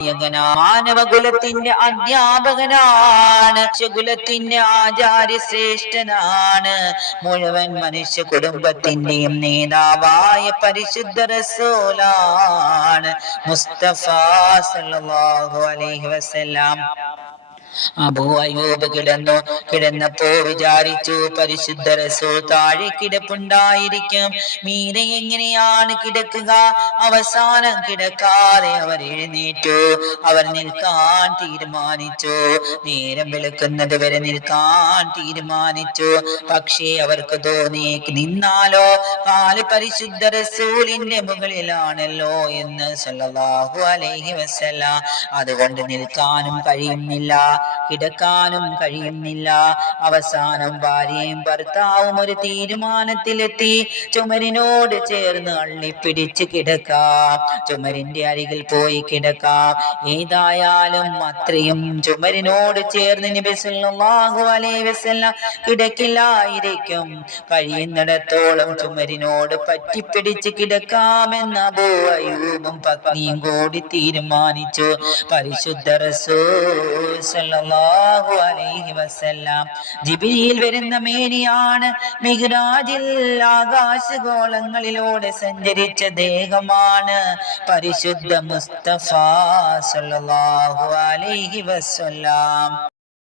മാനവകുലത്തിന്റെ അധ്യാപകനാണ്, കുലത്തിന്റെ ആചാര്യ ശ്രേഷ്ഠനാണ്, മുഴുവൻ മനുഷ്യ കുടുംബത്തിന്റെയും നേതാവായ പരിശുദ്ധ റസൂലാണ് മുസ്തഫ സല്ലല്ലാഹു അലൈഹി വസല്ലം. അബൂ അയ്യൂബ് കിടന്നപ്പോ വിചാരിച്ചു, പരിശുദ്ധ റസൂൽ താഴെ കിടപ്പുണ്ടായിരിക്കും. മീതെ എങ്ങനെയാണ് കിടക്കുക? അവസാനം കിടക്കാതെ അവർ എഴുന്നേറ്റു. അവർ നിൽക്കാൻ തീരുമാനിച്ചു. നേരം വെളുക്കുന്നത് വരെ നിൽക്കാൻ തീരുമാനിച്ചു. പക്ഷേ അവർക്ക് തോന്നി, നിന്നാലോ കാല് പരിശുദ്ധ റസൂലിന്റെ മുകളിലാണല്ലോ എന്ന് സല്ലല്ലാഹു അലൈഹി വസല്ലം. അതുകൊണ്ട് നിൽക്കാനും കഴിയുന്നില്ല, കിടക്കാനും കഴിയുന്നില്ല. അവസാനം ഭാര്യയും ഭർത്താവും ഒരു തീരുമാനത്തിലെത്തി. ചുമരിനോട് ചേർന്ന് അള്ളിപ്പിടിച്ച് കിടക്കാം, ചുമരിന്റെ അരികിൽ പോയി കിടക്കാം. ഏതായാലും അത്രയും ചുമരിനോട് ചേർന്ന് നബി സല്ലല്ലാഹു അലൈഹി വസല്ലം കിടക്കില്ലായിരിക്കും. കഴിയുന്നിടത്തോളം ചുമരിനോട് പറ്റിപ്പിടിച്ച് കിടക്കാമെന്ന് അബൂ അയ്യൂബും പത്നിയും കൂടി തീരുമാനിച്ചു. പരിശുദ്ധ റസൂൽ സല്ലല്ലാഹു അലൈഹി വസല്ലം ജിബ്രീൽ വരുന്ന മേനിയാണ്, മിഹ്റാജിൽ ആകാശഗോളങ്ങളിലൂടെ സഞ്ചരിച്ച ദേഹമാണ് പരിശുദ്ധ മുസ്തഫ സല്ലല്ലാഹു അലൈഹി വസല്ലം.